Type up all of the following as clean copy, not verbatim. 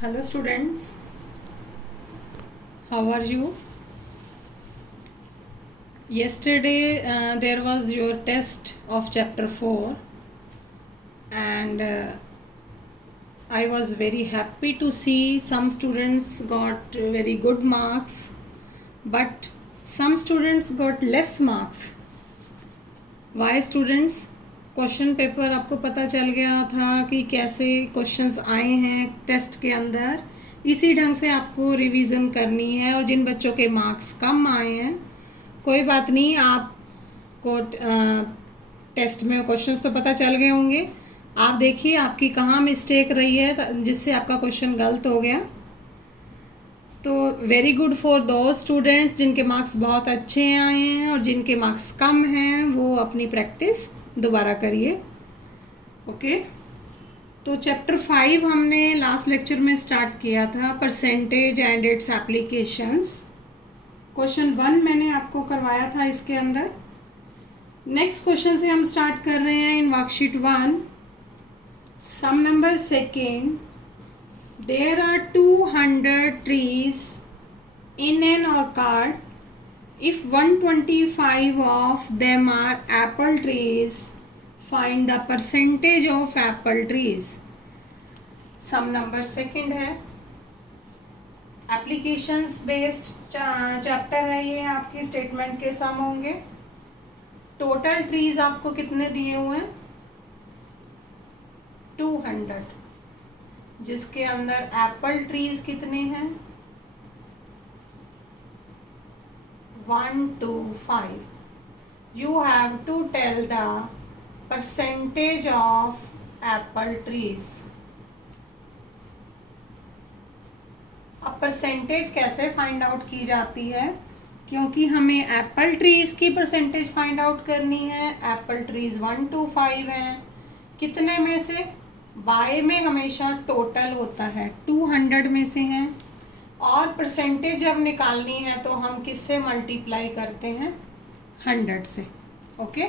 Hello students, how are you? Yesterday there was your test of chapter 4 and I was very happy to see some students got very good marks but some students got less marks. Why students? Question paper आपको पता चल गया था कि कैसे questions आए हैं test के अंदर, इसी ढंग से आपको रिवीजन करनी है। और जिन बच्चों के मार्क्स कम आए हैं कोई बात नहीं, आपको टेस्ट में क्वेश्चंस तो पता चल गए होंगे। आप देखिए आपकी कहाँ मिस्टेक रही है जिससे आपका क्वेश्चन गलत हो गया। तो वेरी गुड फॉर दो स्टूडेंट्स जिनके मार्क्स बहुत अच्छे आए हैं और जिनके मार्क्स कम हैं वो अपनी प्रैक्टिस दोबारा करिए। ओके, तो चैप्टर 5 हमने लास्ट लेक्चर में स्टार्ट किया था, percentage and it's applications. Question 1 मैंने आपको करवाया था इसके अंदर। नेक्स्ट क्वेश्चन से हम स्टार्ट कर रहे हैं in worksheet 1। Sum number second, there are 200 trees in an orchard. If 125 of them are apple trees, find the percentage of apple trees. Sum number second है, एप्लीकेशंस बेस्ड चैप्टर है ये। आपकी statement के सम होंगे। Total trees आपको कितने दिए हुए हैं? 200, जिसके अंदर एप्पल ट्रीज कितने हैं? 1 to 5. You have to tell the percentage of apple trees. अब परसेंटेज कैसे फाइंड आउट की जाती है? क्योंकि हमें एप्पल ट्रीज की परसेंटेज फाइंड आउट करनी है। एप्पल ट्रीज 1 to 5 हैं। कितने में से? बाय में हमेशा टोटल होता है, 200 में से हैं। और परसेंटेज जब निकालनी है तो हम किससे मल्टीप्लाई करते हैं? 100 से। ओके,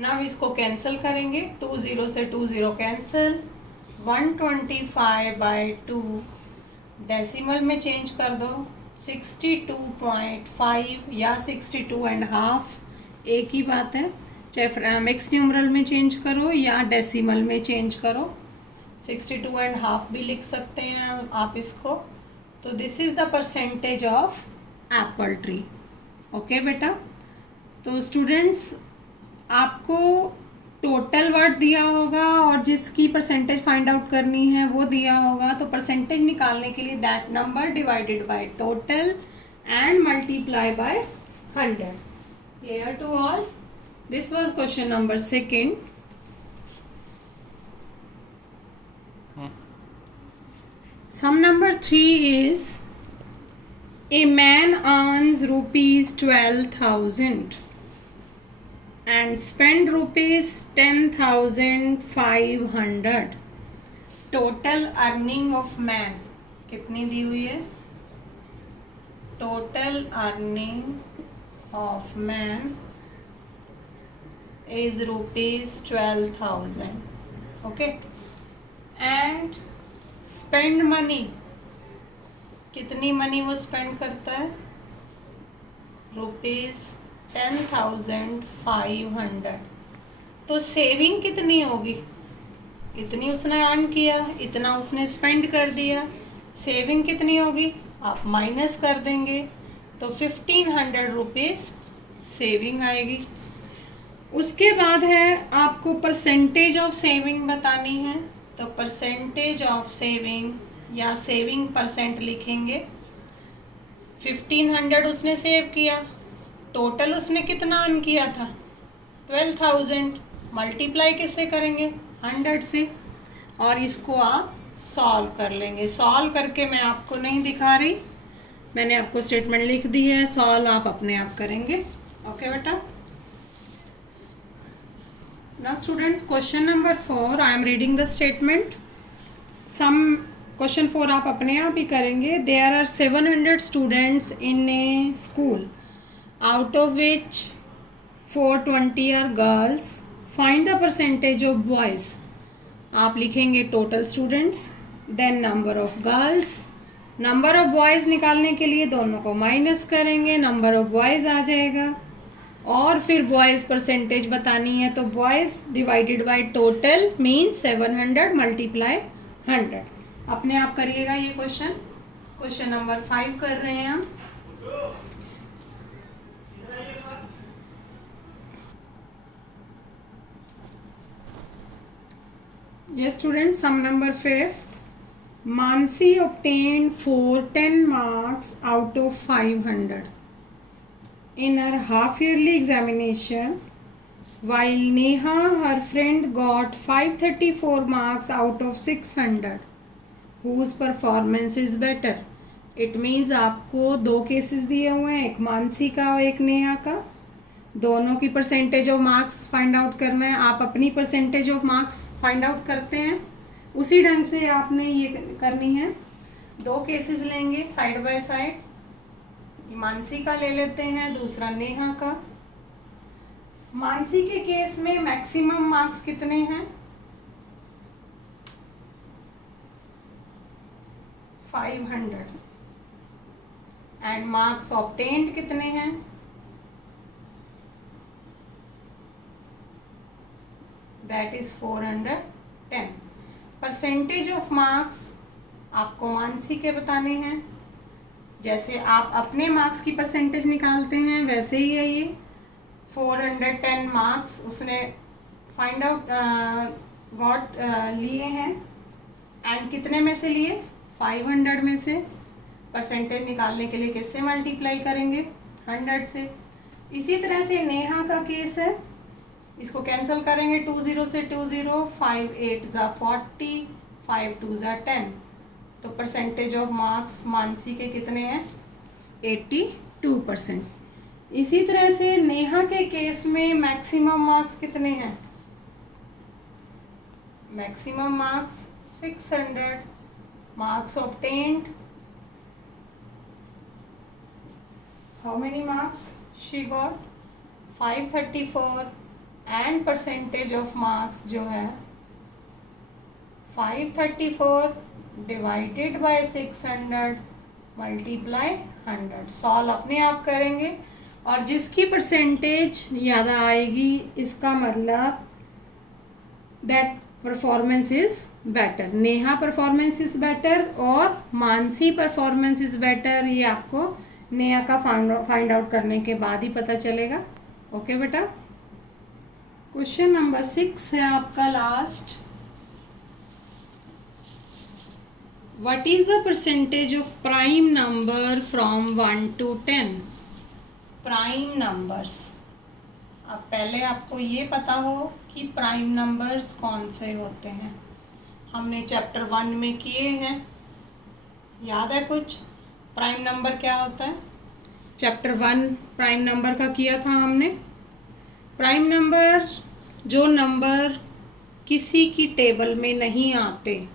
नाउ इसको कैंसिल करेंगे। 2 0 से 2 0 कैंसिल। 125/2 डेसिमल में चेंज कर दो, 62.5 या 62.5, एक ही बात है। चाहे मिक्स न्यूमरल में चेंज करो या डेसिमल में चेंज करो, 62.5 भी लिख सकते हैं आप इसको। तो this is the percentage of Apple tree. Okay बेटा, तो स्टूडेंट्स आपको टोटल वर्ड दिया होगा और जिसकी परसेंटेज फाइंड आउट करनी है वो दिया होगा। तो परसेंटेज निकालने के लिए that number divided by total and multiply by 100। Clear to all? This was question number second. Sum number 3 is, a man earns rupees 12,000 and spend rupees 10,500. Total earning of man कितनी दी हुई है? Total earning of man is rupees 12,000. Okay, and spend money, कितनी money वो spend करता है? Rupees 10,500। तो saving कितनी होगी? इतनी उसने अर्न किया, इतना उसने स्पेंड कर दिया, सेविंग कितनी होगी? आप माइनस कर देंगे तो 1500 रुपीज़ सेविंग आएगी। उसके बाद है आपको परसेंटेज ऑफ सेविंग बतानी है। तो परसेंटेज ऑफ सेविंग या सेविंग परसेंट लिखेंगे। 1500 उसने सेव किया, टोटल उसने कितना अर्न किया था? 12,000। मल्टीप्लाई किससे करेंगे? 100 से। और इसको आप सॉल्व कर लेंगे। सॉल्व करके मैं आपको नहीं दिखा रही, मैंने आपको स्टेटमेंट लिख दी है, सॉल्व आप अपने आप करेंगे। ओके बेटा। Now students, question number 4, I am reading the statement. Some question 4 आप अपने आप ही करेंगे। There are 700 students in a school, out of which 420 are girls. Find the percentage of boys. आप लिखेंगे total students, then number of girls, number of boys निकालने के लिए दोनों को माइनस करेंगे, नंबर ऑफ बॉयज़ आ जाएगा। और फिर बॉयज़ परसेंटेज बतानी है तो boys divided by total means 700 multiply 100। अपने आप करिएगा ये क्वेश्चन नंबर 5 कर रहे हैं हम। ये student some number 5, Mansi obtained 410 marks out of 500 in her half-yearly examination, while Neha, her friend, got 534 marks out of 600. Whose performance is better? It means आपको दो केसेस दिए हुए हैं, एक मानसी का और एक नेहा का। दोनों की percentage of marks find out करना है। आप अपनी percentage of marks find out करते हैं, उसी ढंग से आपने ये करनी है। दो केसेस लेंगे साइड बाय साइड, मानसी का ले लेते हैं, दूसरा नेहा का। मानसी के केस में मैक्सिमम मार्क्स कितने हैं? 500 एंड मार्क्स ऑब्टेन्ड कितने हैं? That is 410। Percentage of marks आपको मानसी के बताने हैं। जैसे आप अपने मार्क्स की परसेंटेज निकालते हैं वैसे ही है ये। 410 मार्क्स उसने फाइंड आउट गॉट लिए हैं एंड कितने में से लिए? 500 में से। परसेंटेज निकालने के लिए किससे मल्टीप्लाई करेंगे? 100 से। इसी तरह से नेहा का केस है, इसको कैंसिल करेंगे 2 0 से 2 0, 5 8 ज़ा 40, 5 2 ज़ा 10। तो परसेंटेज ऑफ मार्क्स मानसी के कितने हैं? 82%। इसी तरह से नेहा के केस में मैक्सिमम मार्क्स कितने हैं? Maximum marks 600। Marks obtained, how many marks she got? 534 and percentage of marks जो है 534 डिवाइडेड बाय 600 मल्टीप्लाई 100। सॉल्व अपने आप करेंगे और जिसकी परसेंटेज ज़्यादा आएगी इसका मतलब that performance is better. Neha performance is better और मानसी परफॉर्मेंस इज बेटर, ये आपको नेहा का फाइंड आउट करने के बाद ही पता चलेगा। ओके बेटा। क्वेश्चन नंबर 6 है आपका last. What is the percentage of prime number from 1 to 10? Prime numbers. अब पहले आपको ये पता हो कि प्राइम नंबर्स कौन से होते हैं। हमने चैप्टर 1 में किए हैं, याद है कुछ? प्राइम नंबर क्या होता है? चैप्टर 1 प्राइम नंबर का किया था हमने। प्राइम नंबर जो नंबर किसी की टेबल में नहीं आते,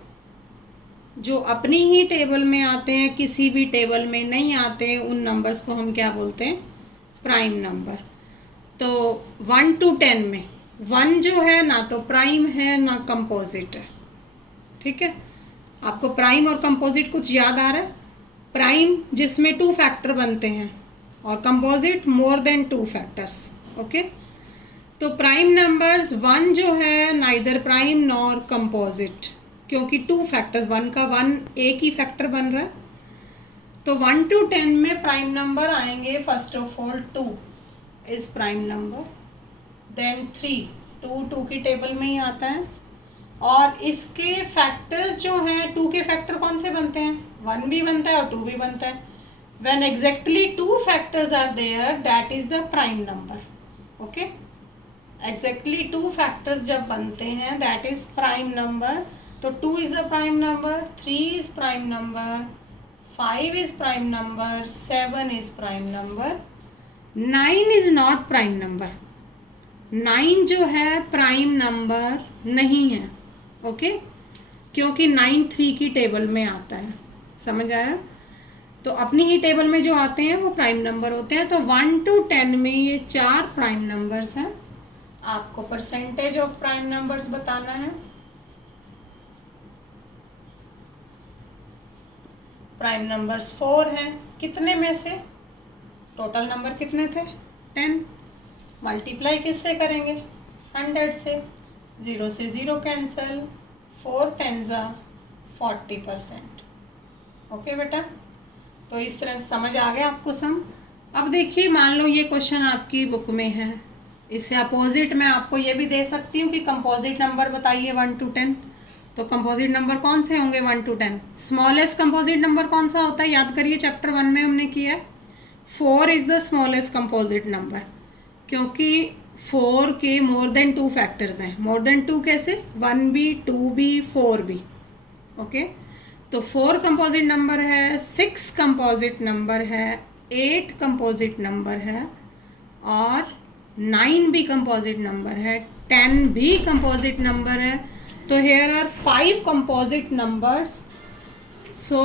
जो अपनी ही टेबल में आते हैं, किसी भी टेबल में नहीं आते हैं, उन नंबर्स को हम क्या बोलते हैं? Prime number. तो 1 to 10 में 1 जो है ना तो प्राइम है ना कंपोजिट है। ठीक है, आपको प्राइम और कंपोजिट कुछ याद आ रहा है? प्राइम जिसमें 2 फैक्टर बनते हैं और composite more than 2 factors. Okay, तो प्राइम नंबर्स 1 जो है नाइदर प्राइम नॉर कंपोजिट, क्योंकि 2 फैक्टर्स, 1 का 1 एक ही फैक्टर बन रहा है। तो 1 to 10 में प्राइम नंबर आएंगे। First of all 2 is prime number, then 3, 2 की टेबल में ही आता है। और इसके फैक्टर्स जो हैं, 2 के फैक्टर कौन से बनते हैं? 1 भी बनता है और 2 भी बनता है। When exactly 2 factors are there that is the prime number. Okay, exactly 2 factors जब बनते हैं दैट इज प्राइम नंबर। तो 2 is the prime number, 3 is prime number, 5 is prime number, 7 is prime number, 9 is not prime number. 9 जो है prime number नहीं है। Okay, क्योंकि 9 3 की टेबल में आता है। समझ आया? तो अपनी ही टेबल में जो आते हैं वो प्राइम नंबर होते हैं। तो 1 to 10 में ये 4 प्राइम नंबर्स हैं। आपको परसेंटेज ऑफ प्राइम नंबर्स बताना है। प्राइम नंबर्स 4 हैं, कितने में से, टोटल नंबर कितने थे 10, मल्टीप्लाई किससे करेंगे 100 से, 0 से 0 कैंसिल, 4 10 जा 40%। ओके बेटा, तो इस तरह से समझ आ गया आपको सम। अब देखिए मान लो ये क्वेश्चन आपकी बुक में है, इससे अपोजिट मैं आपको ये भी दे सकती हूँ कि कंपोजिट नंबर बताइए 1 to 10। तो कंपोजिट नंबर कौन से होंगे 1 to 10? स्मॉलेस्ट कंपोजिट नंबर कौन सा होता है, याद करिए चैप्टर 1 में हमने किया है, 4 is the smallest composite number, क्योंकि 4 के मोर देन 2 फैक्टर्स हैं। मोर देन 2 कैसे, 1 भी 2 भी 4 भी। ओके, तो 4 कंपोजिट नंबर है, 6 कंपोजिट नंबर है, 8 कंपोजिट नंबर है और 9 भी कंपोजिट नंबर है, 10 भी कंपोजिट नंबर है। तो हेयर आर 5 कंपोजिट नंबर्स। सो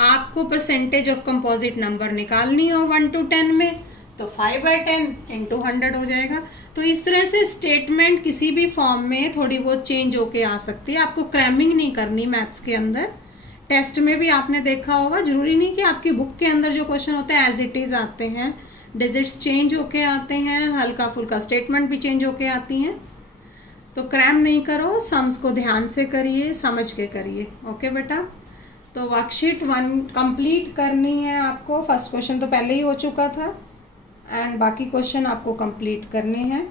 आपको परसेंटेज ऑफ कंपोजिट नंबर निकालनी हो 1 to 10 में, तो 5/10 इंटू 100 हो जाएगा। तो इस तरह से स्टेटमेंट किसी भी फॉर्म में थोड़ी बहुत चेंज होके आ सकती है। आपको क्रैमिंग नहीं करनी मैथ्स के अंदर। टेस्ट में भी आपने देखा होगा, ज़रूरी नहीं कि आपकी बुक के अंदर जो क्वेश्चन होते हैं एज इट इज़ आते हैं, डिजिट्स चेंज होके आते हैं, हल्का फुल्का स्टेटमेंट भी चेंज होके आती हैं। तो क्रैम नहीं करो, सम्स को ध्यान से करिए, समझ के करिए। ओके बेटा, तो वर्कशीट 1 कंप्लीट करनी है आपको। फर्स्ट क्वेश्चन तो पहले ही हो चुका था एंड बाकी क्वेश्चन आपको कंप्लीट करने हैं।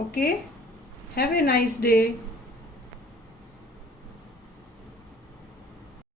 Okay, have a nice day.